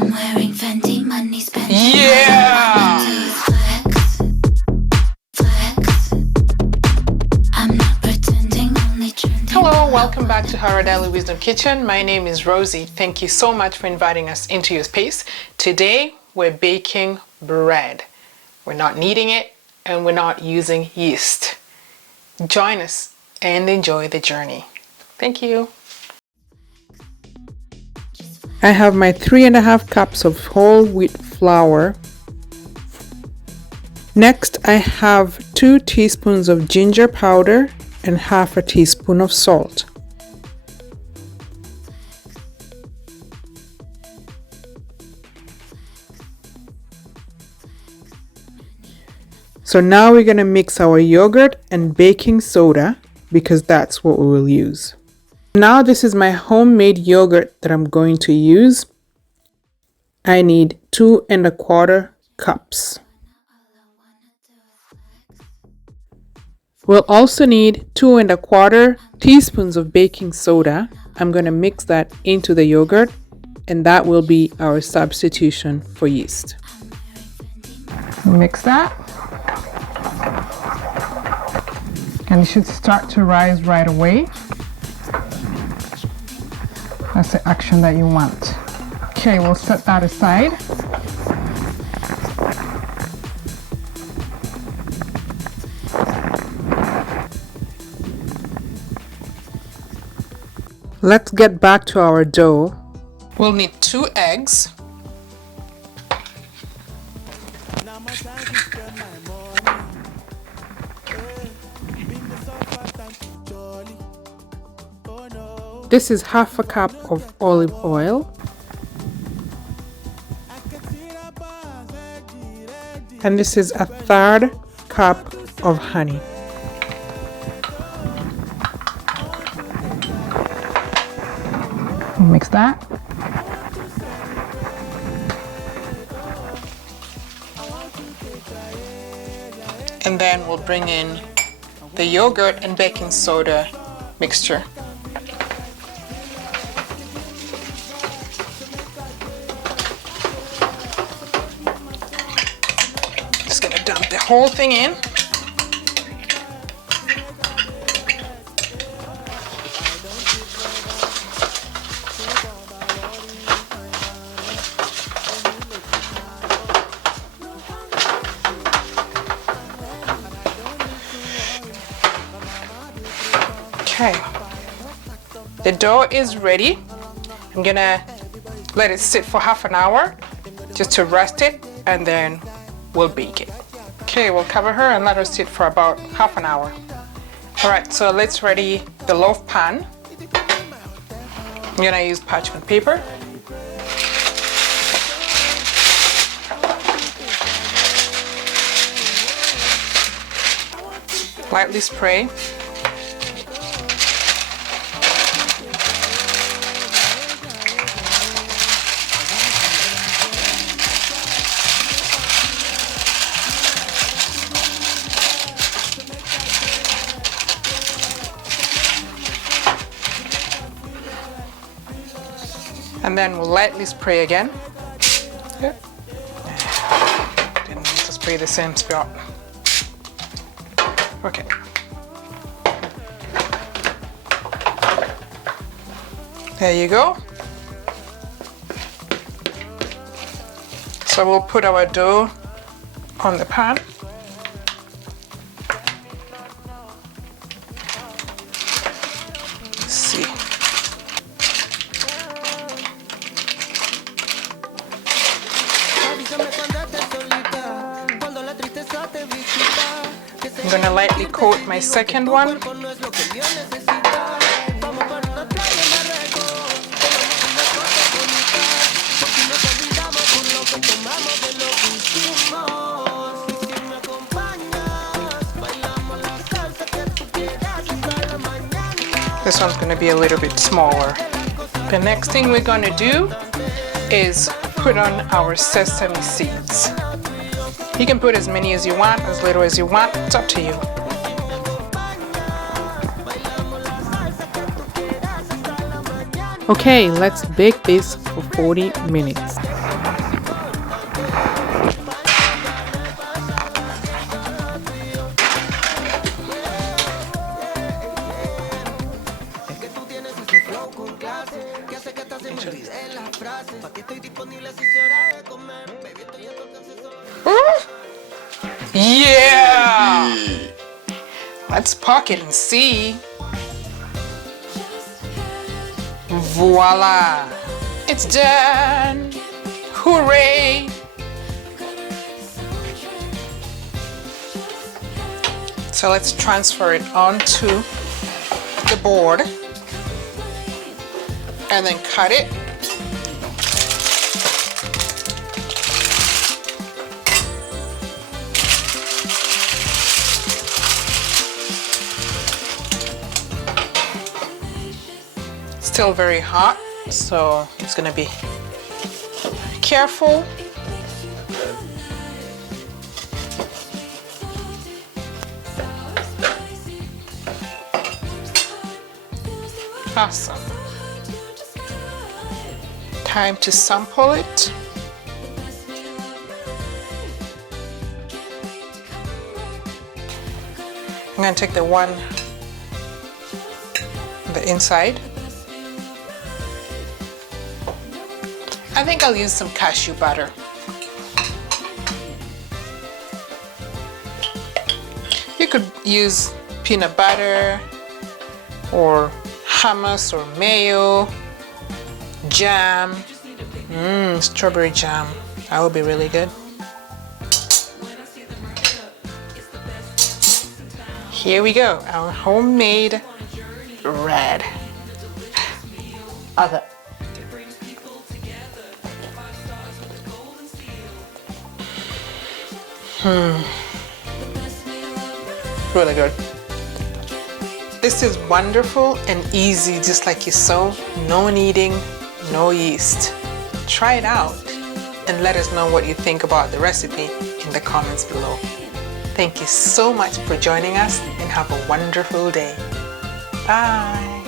I'm wearing Fendi, money spent. Yeah! I'm not pretending, only trending. Hello, welcome back to Her Daily Wisdom Kitchen. My name is Rosie. Thank you so much for inviting us into your space. Today, we're baking bread. We're not kneading it and we're not using yeast. Join us and enjoy the journey. Thank you. I have my 3.5 cups of whole wheat flour. Next, I have 2 teaspoons of ginger powder and half a teaspoon of salt. So now we're going to mix our yogurt and baking soda because that's what we will use. Now this is my homemade yogurt that I'm going to use. I need 2.25 cups. We'll also need 2.25 teaspoons of baking soda. I'm going to mix that into the yogurt and that will be our substitution for yeast. Mix that. And it should start to rise right away. That's the action that you want. Okay, we'll set that aside. Let's get back to our dough. We'll need 2 eggs. This is half a cup of olive oil. And this is 1/3 cup of honey. Mix that. And then we'll bring in the yogurt and baking soda mixture. Just gonna dump the whole thing in. Okay, the dough is ready. I'm gonna let it sit for half an hour just to rest it and then we'll bake it. Okay, we'll cover her and let her sit for about half an hour. All right, so let's ready the loaf pan. I'm gonna use parchment paper. Lightly spray. And then we'll lightly spray again. Yeah. Didn't need to spray the same spot. Okay. There you go. So we'll put our dough on the pan. Let's see. I'm gonna lightly coat my second one. This one's gonna be a little bit smaller. The next thing we're gonna do is put on our sesame seeds. You can put as many as you want, as little as you want, it's up to you. Okay, let's bake this for 40 minutes. Yeah! Let's park it and see. Voila! It's done! Hooray! So let's transfer it onto the board and then cut it. Still very hot, so it's gonna be careful. Awesome. Time to sample it. I'm going to take the one on the inside. I think I'll use some cashew butter. You could use peanut butter or hummus or mayo, jam, strawberry jam. That would be really good. Here we go, our homemade red. Okay. Really good. This is wonderful and easy, just like you saw. No kneading, no yeast. Try it out and let us know what you think about the recipe in the comments below. Thank you so much for joining us and have a wonderful day. Bye.